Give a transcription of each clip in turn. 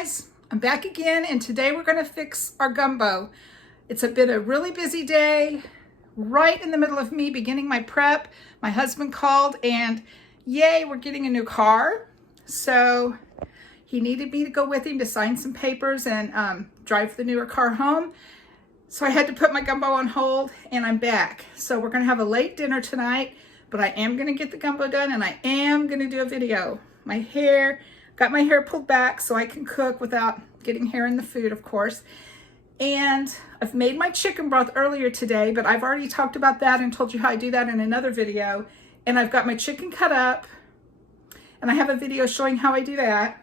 guys, I'm back again, and today we're going to fix our gumbo. It's been a really busy day, right in the middle of me beginning my prep. My husband called and yay, we're getting a new car. So he needed me to go with him to sign some papers and drive the newer car home. So I had to put my gumbo on hold, and I'm back. So we're going to have a late dinner tonight, but I am going to get the gumbo done, and I am going to do a video. Got my hair pulled back so I can cook without getting hair in the food, of course. And I've made my chicken broth earlier today, but I've already talked about that and told you how I do that in another video. And I've got my chicken cut up, and I have a video showing how I do that.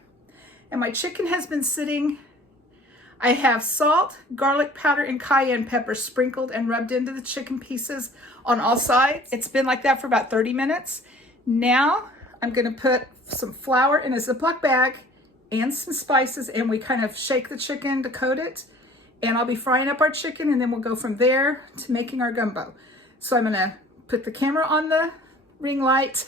And my chicken has been sitting. I have salt, garlic powder, and cayenne pepper sprinkled and rubbed into the chicken pieces on all sides. It's been like that for about 30 minutes. Now I'm gonna put some flour in a Ziploc bag and some spices, and we kind of shake the chicken to coat it. And I'll be frying up our chicken, and then we'll go from there to making our gumbo. So I'm gonna put the camera on the ring light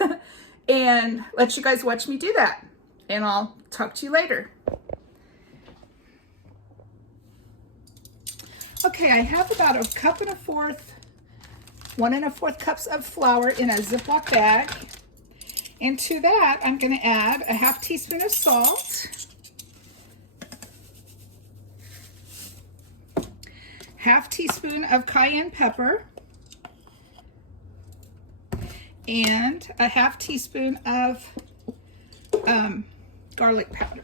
and let you guys watch me do that. And I'll talk to you later. Okay, I have about 1 1/4 cups of flour in a Ziploc bag. And to that, I'm going to add a 1/2 teaspoon of salt, 1/2 teaspoon of cayenne pepper, and a 1/2 teaspoon of garlic powder.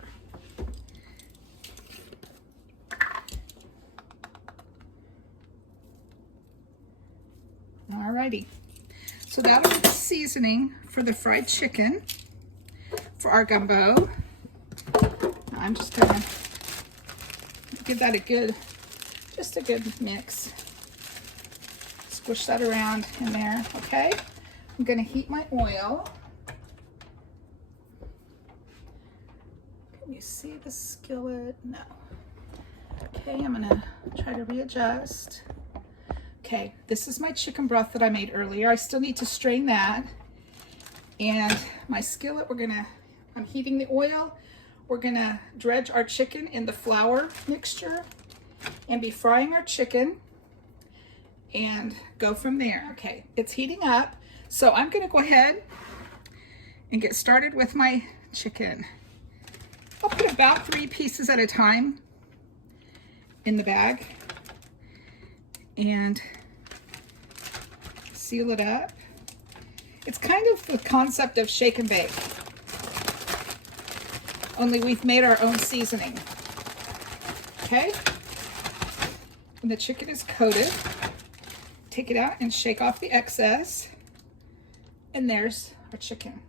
Alrighty, so that'll be the seasoning for the fried chicken for our gumbo. I'm just gonna give that just a good mix. Squish that around in there, okay? I'm gonna heat my oil. Can you see the skillet? No. Okay, I'm gonna try to readjust. Okay, this is my chicken broth that I made earlier. I still need to strain that. And my skillet, I'm heating the oil. We're gonna dredge our chicken in the flour mixture and be frying our chicken and go from there. Okay, it's heating up. So I'm gonna go ahead and get started with my chicken. I'll put about 3 pieces at a time in the bag and seal it up. It's kind of the concept of shake and bake, only we've made our own seasoning. Okay, when the chicken is coated, take it out and shake off the excess, and there's our chicken.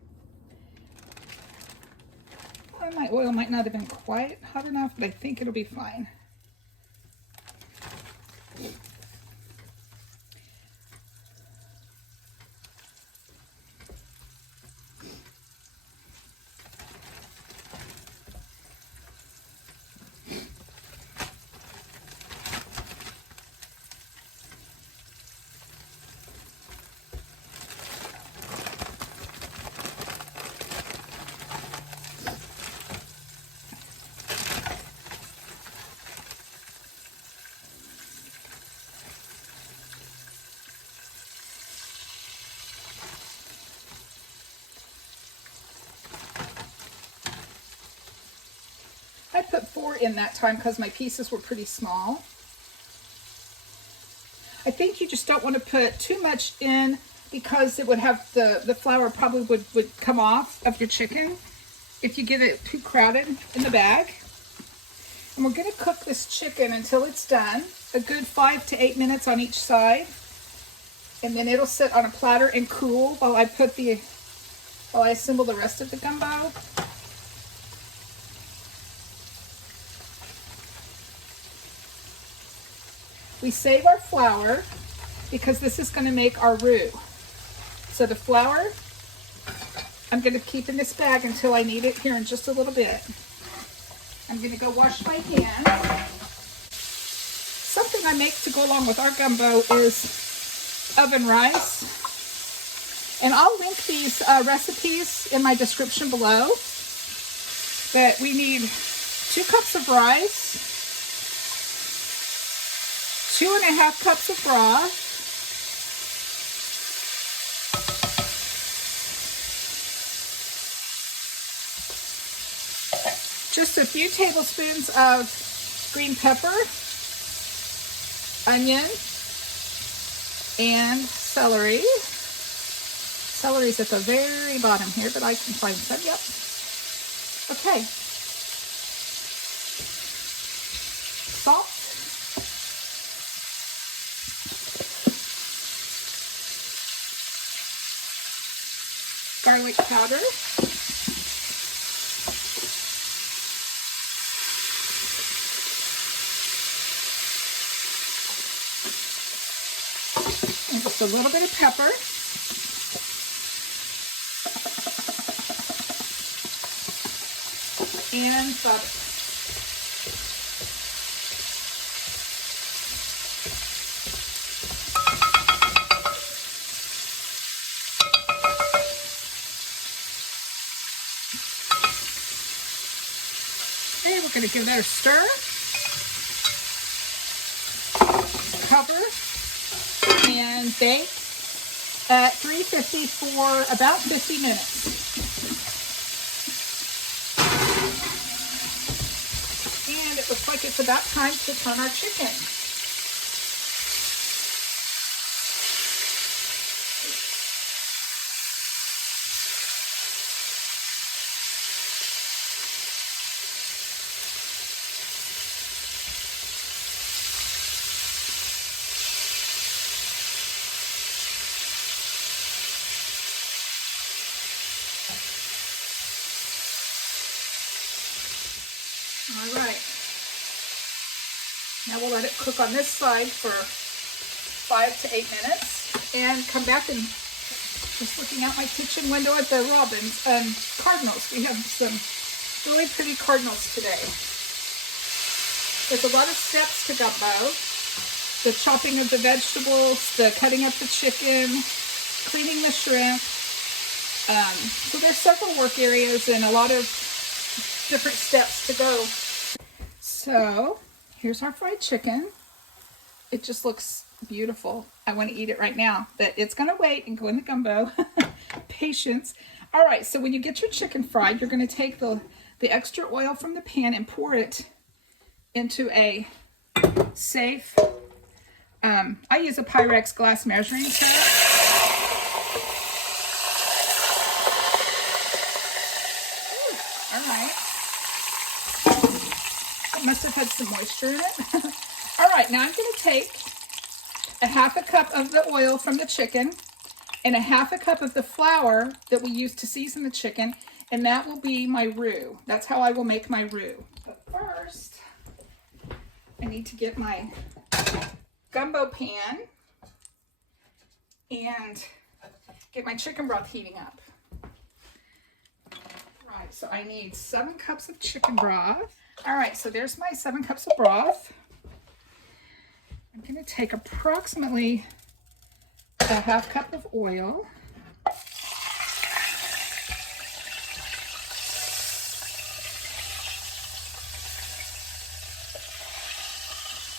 Well, my oil might not have been quite hot enough, but I think it'll be fine. I put 4 in that time because my pieces were pretty small. I think you just don't want to put too much in because it would have the flour probably would come off of your chicken if you get it too crowded in the bag. And we're going to cook this chicken until it's done, a good 5 to 8 minutes on each side. And then it'll sit on a platter and cool while I assemble the rest of the gumbo. We save our flour because this is going to make our roux. So the flour, I'm going to keep in this bag until I need it here in just a little bit. I'm going to go wash my hands. Something I make to go along with our gumbo is oven rice. And I'll link these recipes in my description below. But we need 2 cups of rice, 2.5 cups of broth, just a few tablespoons of green pepper, onion, and celery. Celery's at the very bottom here, but I can find some. Yep. Okay. Salt. Garlic powder. And just a little bit of pepper. And butter. Okay, we're going to give that a stir. Cover and bake at 350 for about 50 minutes. And it looks like it's about time to turn our chicken. All right. Now we'll let it cook on this side for 5 to 8 minutes and come back and just looking out my kitchen window at the robins and cardinals. We have some really pretty cardinals today. There's a lot of steps to gumbo. The chopping of the vegetables, the cutting up the chicken, cleaning the shrimp. So there's several work areas and a lot of different steps to go. So here's our fried chicken. It just looks beautiful. I want to eat it right now, but it's going to wait and go in the gumbo. Patience. All right, so when you get your chicken fried, you're going to take the extra oil from the pan and pour it into a safe, I use a Pyrex glass measuring cup. All right. It must have had some moisture in it. All right, now I'm going to take a 1/2 cup of the oil from the chicken and a 1/2 cup of the flour that we use to season the chicken, and that will be my roux. That's how I will make my roux. But first, I need to get my gumbo pan and get my chicken broth heating up. Right, so I need 7 cups of chicken broth. All right, so there's my 7 cups of broth. I'm going to take approximately a 1/2 cup of oil.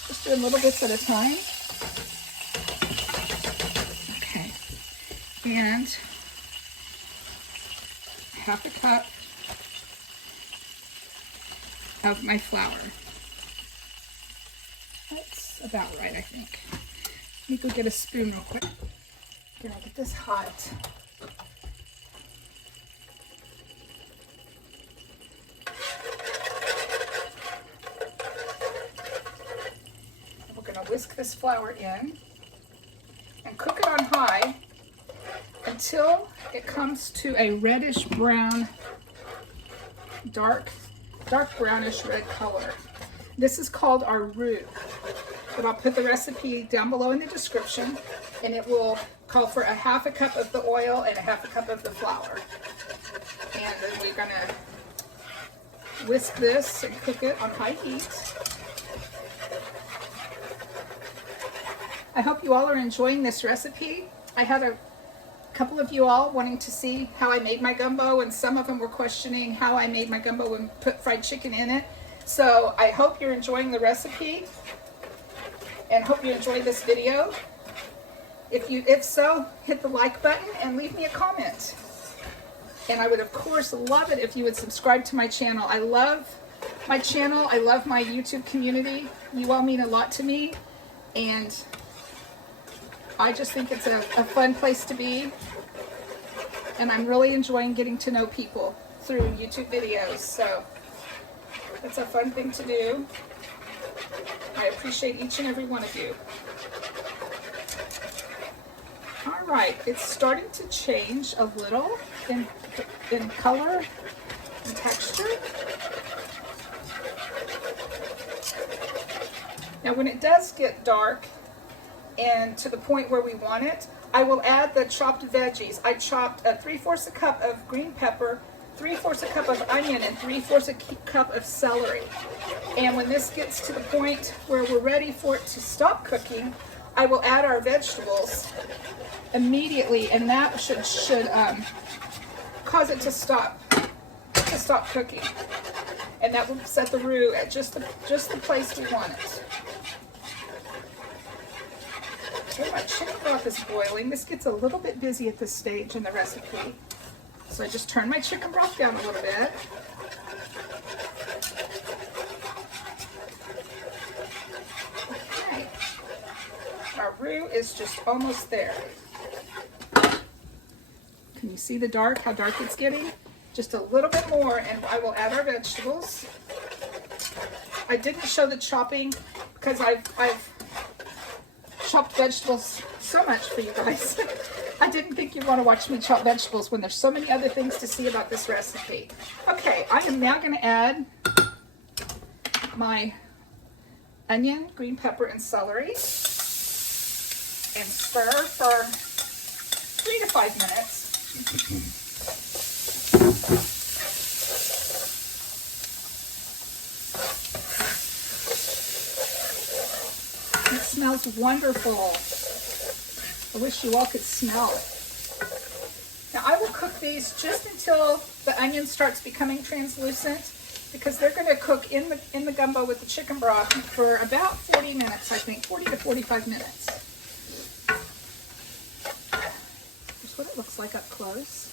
Just doing little bits at a time. Okay. And 1/2 cup of my flour. That's about right, I think. Let me go get a spoon real quick. Gonna get this hot. We're gonna whisk this flour in and cook it on high until it comes to a reddish brown, dark brownish red color. This is called our roux. But I'll put the recipe down below in the description, and it will call for a 1/2 cup of the oil and a 1/2 cup of the flour. And then we're gonna whisk this and cook it on high heat. I hope you all are enjoying this recipe. I had a couple of you all wanting to see how I made my gumbo, and some of them were questioning how I made my gumbo and put fried chicken in it. So I hope you're enjoying the recipe and hope you enjoyed this video. If so, hit the like button and leave me a comment. And I would of course love it if you would subscribe to my channel. I love my channel. I love my YouTube community. You all mean a lot to me. And I just think it's a fun place to be. And I'm really enjoying getting to know people through YouTube videos. So it's a fun thing to do. I appreciate each and every one of you. All right, it's starting to change a little in color and texture. Now when it does get dark and to the point where we want it, I will add the chopped veggies. I chopped 3/4 cup of green pepper, 3/4 cup of onion, and 3/4 cup of celery. And when this gets to the point where we're ready for it to stop cooking, I will add our vegetables immediately, and that should cause it to stop cooking. And that will set the roux at just the place we want it. Okay, my chicken broth is boiling. This gets a little bit busy at this stage in the recipe. So I just turn my chicken broth down a little bit. Okay. Our roux is just almost there. Can you see the dark, how dark it's getting? Just a little bit more and I will add our vegetables. I didn't show the chopping because I've chopped vegetables so much for you guys. I didn't think you'd want to watch me chop vegetables when there's so many other things to see about this recipe. Okay, I am now going to add my onion, green pepper, and celery and stir for 3 to 5 minutes. It smells wonderful. I wish you all could smell it. Now I will cook these just until the onion starts becoming translucent, because they're going to cook in the gumbo with the chicken broth for about 40 minutes, I think, 40 to 45 minutes. Here's what it looks like up close.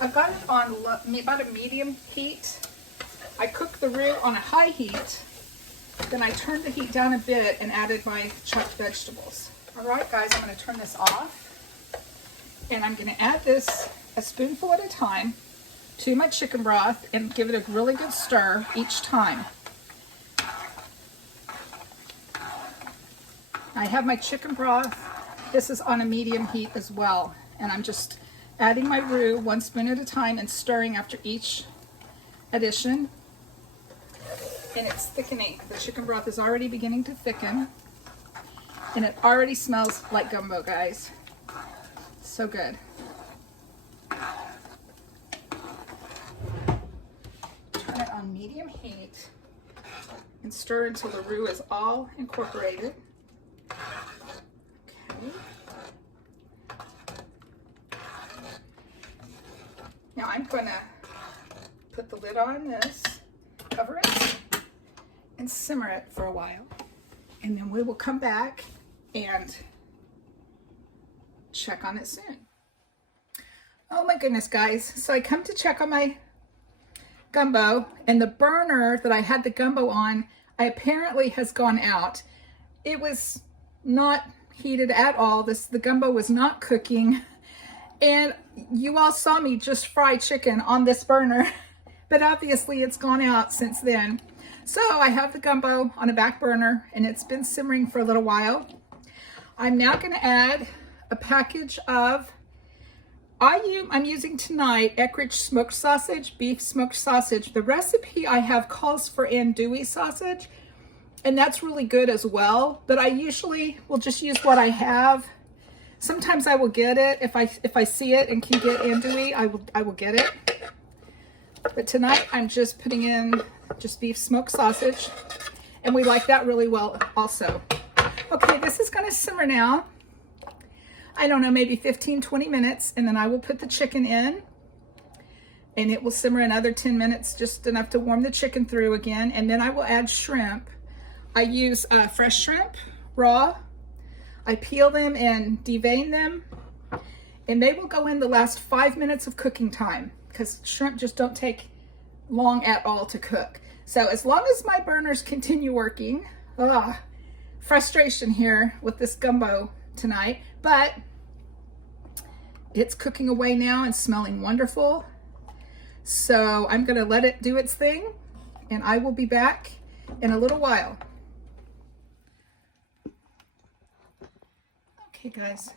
I've got it on about a medium heat. I cooked the roux on a high heat, then I turned the heat down a bit and added my chopped vegetables. All right, guys, I'm going to turn this off. And I'm going to add this a spoonful at a time to my chicken broth and give it a really good stir each time. I have my chicken broth. This is on a medium heat as well. And I'm just adding my roux 1 spoon at a time and stirring after each addition. And it's thickening. The chicken broth is already beginning to thicken. And it already smells like gumbo, guys. So good. Turn it on medium heat and stir until the roux is all incorporated. Okay. Now I'm going to put the lid on this, cover it, and simmer it for a while. And then we will come back and check on it soon. Oh my goodness, guys. So I come to check on my gumbo, and the burner that I had the gumbo on, apparently has gone out. It was not heated at all. The gumbo was not cooking. And you all saw me just fry chicken on this burner, but obviously it's gone out since then. So I have the gumbo on a back burner and it's been simmering for a little while. I'm now going to add a package of, I'm using tonight Eckrich smoked sausage, beef smoked sausage. The recipe I have calls for andouille sausage, and that's really good as well, but I usually will just use what I have. Sometimes I will get it if I see it and can get andouille, I will get it. But tonight I'm just putting in just beef smoked sausage, and we like that really well also. Okay, this is going to simmer now. I don't know, maybe 15-20 minutes, and then I will put the chicken in and it will simmer another 10 minutes, just enough to warm the chicken through again. And then I will add shrimp. I use fresh shrimp, raw. I peel them and devein them, and they will go in the last 5 minutes of cooking time, because shrimp just don't take long at all to cook. So as long as my burners continue working, frustration here with this gumbo tonight, but it's cooking away now and smelling wonderful. So I'm gonna let it do its thing, and I will be back in a little while. Okay guys,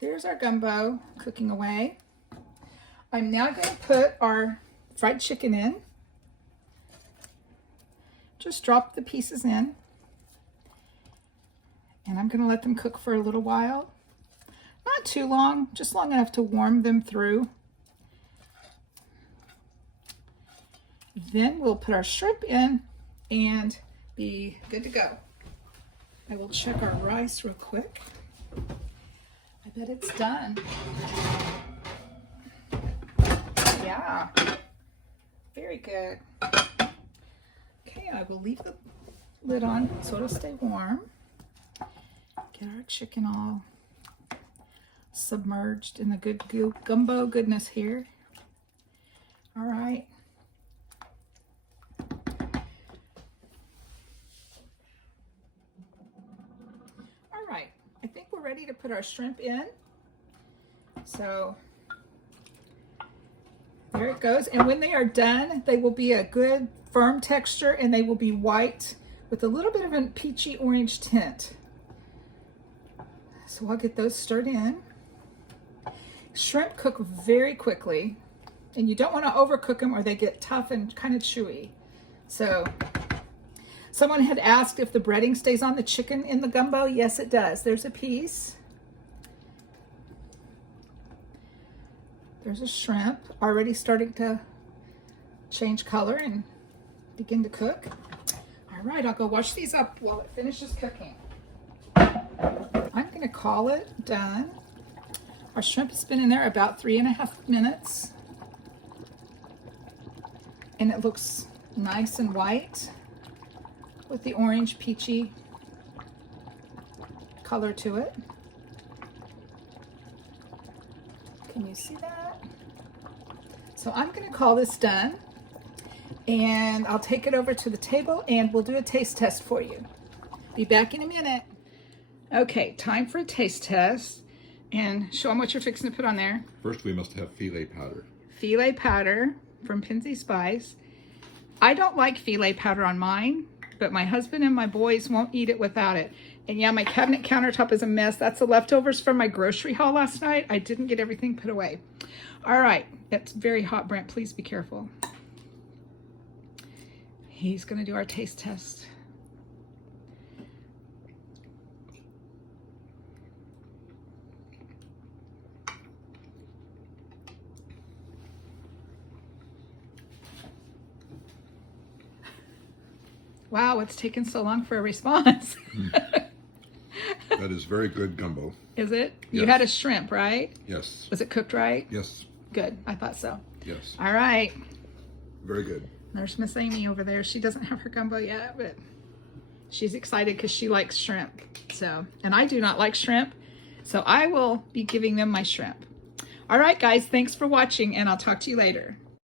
there's our gumbo cooking away. I'm now gonna put our fried chicken in. Just drop the pieces in, and I'm gonna let them cook for a little while. Not too long, just long enough to warm them through. Then we'll put our shrimp in and be good to go. I will check our rice real quick. I bet it's done. Yeah, very good. Okay, I will leave the lid on so it'll stay warm. Get our chicken all submerged in the good gumbo goodness here. All right. All right, I think we're ready to put our shrimp in. So there it goes. And when they are done, they will be a good firm texture, and they will be white with a little bit of a peachy orange tint. So I'll get those stirred in. Shrimp cook very quickly, and you don't want to overcook them or they get tough and kind of chewy. So someone had asked if the breading stays on the chicken in the gumbo. Yes, it does. There's a piece. There's a shrimp already starting to change color and begin to cook. All right, I'll go wash these up while it finishes cooking. I'm going to call it done. Our shrimp has been in there about 3.5 minutes, and it looks nice and white with the orange peachy color to it. Can you see that? So I'm going to call this done, and I'll take it over to the table and we'll do a taste test for you. Be back in a minute. Okay, time for a taste test. And show them what you're fixing to put on there. First, we must have filet powder. Filet powder from Pinsey Spice. I don't like filet powder on mine, but my husband and my boys won't eat it without it. And yeah, my cabinet countertop is a mess. That's the leftovers from my grocery haul last night. I didn't get everything put away. All right, it's very hot, Brent. Please be careful. He's gonna do our taste test. Wow, it's taken so long for a response. That is very good gumbo. Is it? Yes. You had a shrimp, right? Yes. Was it cooked right? Yes. Good, I thought so. Yes. All right. Very good. There's Miss Amy over there. She doesn't have her gumbo yet, but she's excited because she likes shrimp. So, and I do not like shrimp, so I will be giving them my shrimp. All right, guys, thanks for watching, and I'll talk to you later.